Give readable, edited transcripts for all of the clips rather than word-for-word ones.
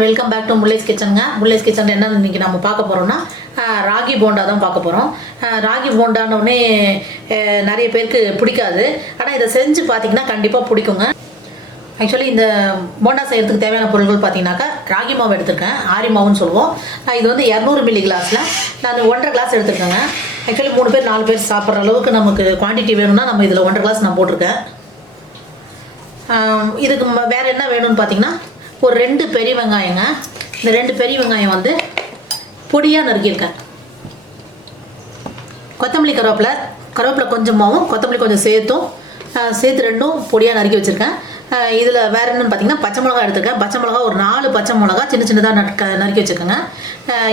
And welcome back to Mullai's கிச்சனுங்க. Mullai's kitchen என்ன இன்றைக்கி நம்ம பார்க்க போகிறோம்னா ராகி போண்டா தான் பார்க்க போகிறோம். ராகி போண்டானோடனே நிறைய பேருக்கு பிடிக்காது. ஆனால் இதை செஞ்சு பார்த்தீங்கன்னா கண்டிப்பாக பிடிக்குங்க. ஆக்சுவலி இந்த போண்டா செய்கிறதுக்கு தேவையான பொருட்கள் பார்த்தீங்கன்னாக்கா ராகி மாவு எடுத்துருக்கேன், ஆரி மாவுன்னு சொல்லுவோம். இது வந்து 200 மில்லி கிளாஸில் நான் 1.5 கிளாஸ் எடுத்துருக்கேங்க. ஆக்சுவலி 3 பேர் 4 பேர் சாப்பிட்ற அளவுக்கு நமக்கு குவான்டிட்டி வேணும்னா நம்ம இதில் 1.5 கிளாஸ் நான் போட்டிருக்கேன். இதுக்கு வேறு என்ன வேணும்னு பார்த்தீங்கன்னா ஒரு 2 பெரிய வெங்காயங்க. இந்த 2 பெரிய வெங்காயம் வந்து பொடியாக நறுக்கியிருக்கேன். கொத்தமல்லி கருவேப்பிலை கொஞ்சமாகவும் கொத்தமல்லி கொஞ்சம் சேர்த்து ரெண்டும் பொடியாக நறுக்கி வச்சுருக்கேன். இதில் வேறு என்னென்னு பார்த்தீங்கன்னா பச்சை மிளகா எடுத்துருக்கேன். பச்சை மிளகா ஒரு 4 பச்சை மிளகா சின்னதாக நறுக்கி வச்சுருக்கேங்க.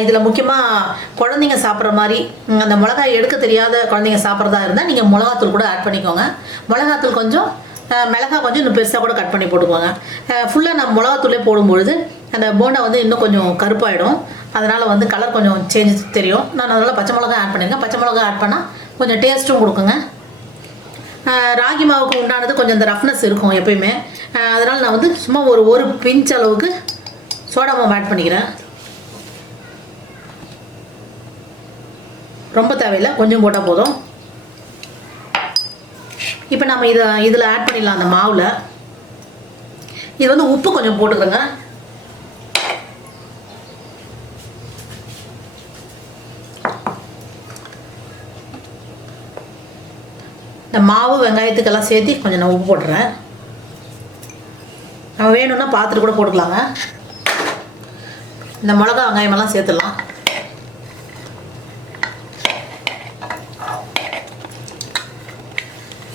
இதில் முக்கியமாக குழந்தைங்க சாப்பிட்ற மாதிரி அந்த மிளகாய் எடுக்க தெரியாத குழந்தைங்க சாப்பிட்றதா இருந்தால் நீங்கள் மிளகாத்தூள் கூட ஆட் பண்ணிக்கோங்க. மிளகாத்தூள் கொஞ்சம், மிளகாய் கொஞ்சம் இன்னும் பெருசாக கூட கட் பண்ணி போட்டுக்கோங்க. ஃபுல்லாக நம்ம மிளகாத்தூளே போடும்பொழுது அந்த போண்டா வந்து இன்னும் கொஞ்சம் கருப்பாயிடும். அதனால் வந்து கலர் கொஞ்சம் சேஞ்ச் தெரியும். நான் அதனால் பச்சை மிளகா ஆட் பண்ணியிருக்கேன். பச்சை மிளகா ஆட் பண்ணால் கொஞ்சம் டேஸ்ட்டும் கொடுக்குங்க. ராகி மாவுக்கு உண்டானது கொஞ்சம் இந்த ரஃப்னஸ் இருக்கும் எப்பயுமே. அதனால் நான் வந்து சும்மா ஒரு பிஞ்ச் அளவுக்கு சோடா மாவு ஆட் பண்ணிக்கிறேன். ரொம்ப தேவையில்லை, கொஞ்சம் போட்டால் போதும். இப்போ நம்ம இதில் ஆட் பண்ணிடலாம். அந்த மாவில் இது வந்து உப்பு கொஞ்சம் போட்டுக்கிறேங்க. இந்த மாவு வெங்காயத்துக்கெல்லாம் சேர்த்து கொஞ்சம் நான் உப்பு போட்டுறேன். நம்ம வேணும்னா பார்த்துட்டு கூட போட்டுக்கலாங்க. இந்த மிளகா வெங்காயமெல்லாம் சேர்த்துடலாம்.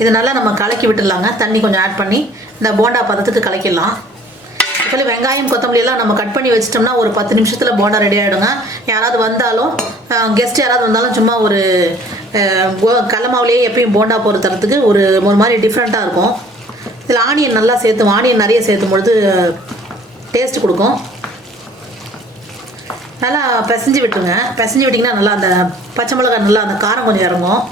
இதனால் நம்ம கலக்கி விட்டுடலாங்க. தண்ணி கொஞ்சம் ஆட் பண்ணி இந்த போண்டா பதத்துக்கு கலக்கிடலாம். ஆக்சுவலி வெங்காயம் கொத்தமல்லியெல்லாம் நம்ம கட் பண்ணி வச்சிட்டோம்னா ஒரு 10 நிமிஷத்தில் போண்டா ரெடி ஆகிடுங்க. யாராவது வந்தாலும் கெஸ்ட் யாராவது வந்தாலும் சும்மா ஒரு கடல மாவுலேயே எப்பயும் போண்டா போகிற தரத்துக்கு ஒரு மாதிரி டிஃப்ரெண்ட்டாக இருக்கும். இதில் ஆனியன் நல்லா சேர்த்தும், ஆனியன் நிறைய சேர்த்தும் பொழுது டேஸ்ட் கொடுக்கும். நல்லா பிசைஞ்சு விட்டுருங்க. பிசைஞ்சு விட்டிங்கன்னா நல்லா அந்த பச்சை மிளகாய் நல்லா அந்த காரம் கொஞ்சம் இறங்கும்.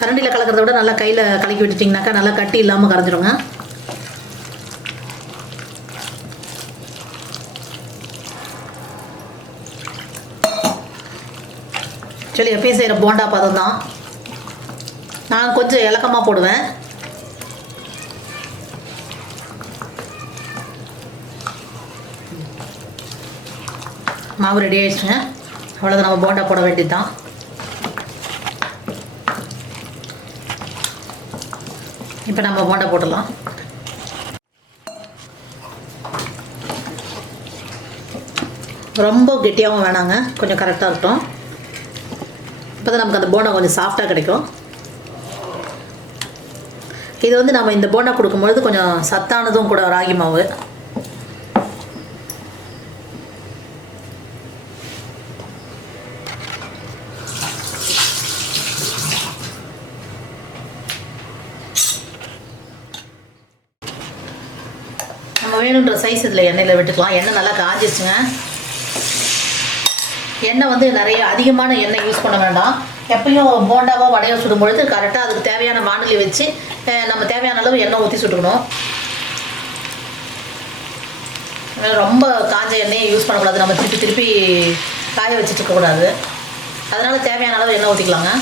கரண்டியில் கலக்கிறத விட நல்லா கையில் கலக்கி விட்டுட்டிங்கனாக்கா நல்லா கட்டி இல்லாமல் கரைஞ்சிருங்க. சரி, எப்பயும் செய்கிற போண்டா பதம் தான். நான் கொஞ்சம் இலக்கமாக போடுவேன். மாவு ரெடி ஆகிடுச்சுங்க. அவ்வளோதான், நம்ம போண்டா போட வேண்டியது தான். இப்போ நம்ம போண்டா போடலாம். ரொம்ப கெட்டியாகவும் வேணாங்க, கொஞ்சம் கரெக்டாக இருக்கட்டும். இப்போ தான் நமக்கு அந்த போண்டா கொஞ்சம் சாஃப்டாக கிடைக்கும். இது வந்து நம்ம இந்த போண்டா கொடுக்கும்பொழுது கொஞ்சம் சத்தானதும் கூட ராகி மாவு. நம்ம வேணுன்ற சைஸ் இதில் எண்ணெயில் விட்டுக்கலாம். எண்ணெய் நல்லா காஞ்சிருச்சுங்க. எண்ணெய் வந்து நிறைய அதிகமான எண்ணெய் யூஸ் பண்ண வேண்டாம். எப்பயும் போண்டாவோ வடையோ சுடும் பொழுது கரெக்டாக அதுக்கு தேவையான வானொலி வச்சு நம்ம தேவையான அளவு எண்ணெய் ஊற்றி சுட்டுக்கணும். ரொம்ப காஞ்ச எண்ணெயை யூஸ் பண்ணக்கூடாது. நம்ம திருப்பி காய வச்சுட்டு இருக்கக்கூடாது. அதனால் தேவையான அளவு எண்ணெய் ஊற்றிக்கலாங்க.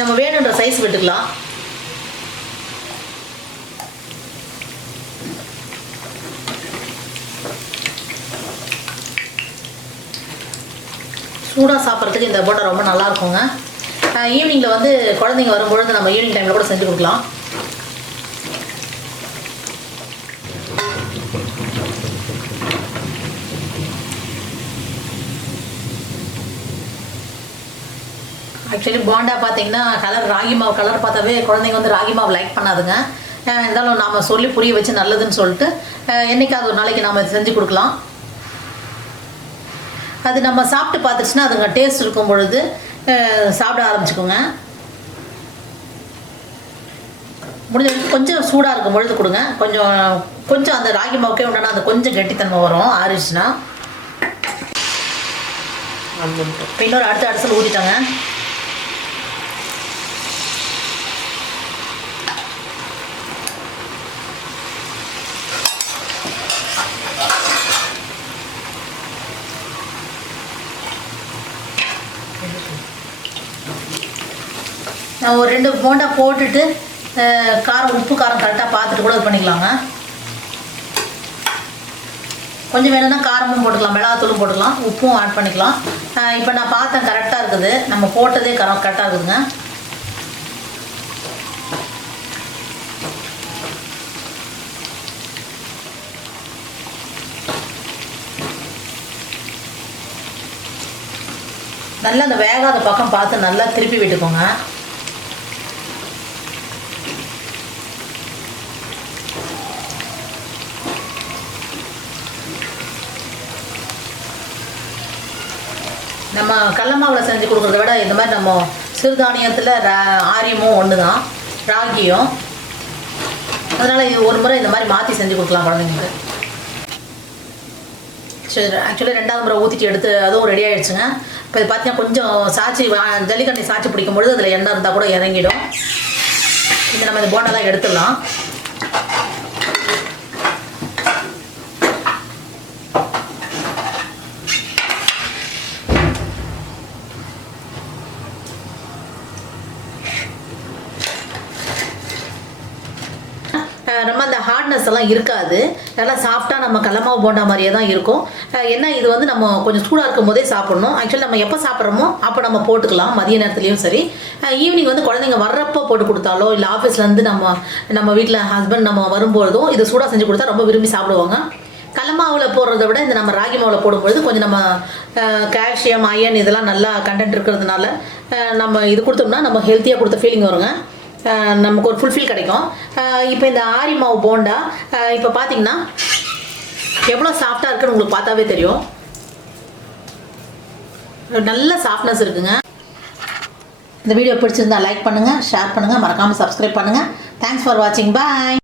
நம்ம வேணுன்ற சைஸ் விட்டுக்கலாம். சூடாக சாப்பிட்றதுக்கு இந்த போண்டா ரொம்ப நல்லா இருக்குங்க. ஈவினிங்கில் வந்து குழந்தைங்க வரும்பொழுது நம்ம ஈவினிங் டைமில் கூட செஞ்சு கொடுக்கலாம். ஆக்சுவலி போண்டா பார்த்தீங்கன்னா ராகி மாவு கலர் பார்த்தாவே குழந்தைங்க வந்து ராகி மாவு லைக் பண்ணாதுங்க. இருந்தாலும் நாம் சொல்லி புரிய வச்சு நல்லதுன்னு சொல்லிட்டு என்றைக்காவது ஒரு நாளைக்கு நாம் இதை செஞ்சு கொடுக்கலாம். அது நம்ம சாப்பிட்டு பார்த்துச்சுன்னா அதுங்க டேஸ்ட் இருக்கும் பொழுது சாப்பிட ஆரம்பிச்சுக்கோங்க. முடிஞ்ச கொஞ்சம் சூடாக இருக்கும் பொழுது கொடுங்க. கொஞ்சம் அந்த ராகி மாவுக்கே உண்டான அந்த கொஞ்சம் கெட்டித்தன்மை வரும் ஆறிடுச்சுன்னா. இப்போ இன்னொரு அடுத்த அடிசல் ஊற்றிட்டாங்க. நான் ஒரு 2 போண்டா போட்டுட்டு காரம் உப்பு காரம் கரெக்டாக பார்த்துட்டு கூட இது பண்ணிக்கலாங்க. கொஞ்சம் வேணும்னா காரமும் போட்டுக்கலாம், மிளகாத்தூளும் போட்டுக்கலாம், உப்பும் ஆட் பண்ணிக்கலாம். இப்போ நான் பார்த்தேன் கரெக்டாக இருக்குது, நம்ம போட்டதே கரெக்டாக இருக்குதுங்க. நல்லா அந்த வேகாத பக்கம் பார்த்து நல்லா திருப்பி விட்டுக்கோங்க. நம்ம கடல மாவில் செஞ்சு கொடுக்குறத விட இந்த மாதிரி நம்ம சிறுதானியத்தில் ஆரியமும் ஒன்று தான், ராகியும். அதனால் இது ஒரு முறை இந்த மாதிரி மாற்றி செஞ்சு கொடுக்கலாம் குழந்தைங்களுக்கு. சரி, ஆக்சுவலி 2வது முறை ஊற்றிட்டு எடுத்து அதுவும் ரெடி ஆகிடுச்சுங்க. இப்போ இது பார்த்தீங்கன்னா கொஞ்சம் சாச்சி ஜல்லிக்கண்ணி சாச்சி பிடிக்கும் பொழுது அதில் எண்ணெய் இருந்தால் கூட இறங்கிடும். இந்த நம்ம இந்த போண்டெல்லாம் எடுத்துடலாம். நம்ம அந்த ஹார்ட்னஸ் எல்லாம் இருக்காது, நல்லா சாப்பிட்டா நம்ம கடலமாவு போண்டா மாதிரியே தான் இருக்கும். என்ன இது வந்து நம்ம கொஞ்சம் சூடாக இருக்கும் போதே சாப்பிடணும். ஆக்சுவலி நம்ம எப்போ சாப்பிட்றோமோ அப்போ நம்ம போட்டுக்கலாம், மதிய நேரத்துலையும் சரி. ஈவினிங் வந்து குழந்தைங்க வர்றப்போ போட்டு கொடுத்தாலோ இல்லை ஆஃபீஸ்லேருந்து நம்ம வீட்டில் ஹஸ்பண்ட் நம்ம வரும்பொழுதும் இது சூடாக செஞ்சு கொடுத்தா ரொம்ப விரும்பி சாப்பிடுவாங்க. கடல மாவில் போடுறத விட இந்த நம்ம ராகி மாவில் போடும்பொழுது கொஞ்சம் நம்ம கால்சியம் அயன் இதெல்லாம் நல்லா கண்டென்ட் இருக்கிறதுனால நம்ம இது கொடுத்தோம்னா நம்ம ஹெல்த்தியாக கொடுத்த ஃபீலிங் வருங்க. நமக்கு ஒரு ஃபுல்ஃபில் கிடைக்கும். இப்போ இந்த ஆரி மாவு போண்டா இப்போ பார்த்தீங்கன்னா எவ்வளோ சாஃப்டாக இருக்குன்னு உங்களுக்கு பார்த்தாவே தெரியும். நல்ல சாஃப்ட்னஸ் இருக்குங்க. இந்த வீடியோ பிடிச்சிருந்தா லைக் பண்ணுங்கள், ஷேர் பண்ணுங்கள், மறக்காமல் சப்ஸ்கிரைப் பண்ணுங்கள். தேங்க்ஸ் ஃபார் வாட்சிங். பாய்.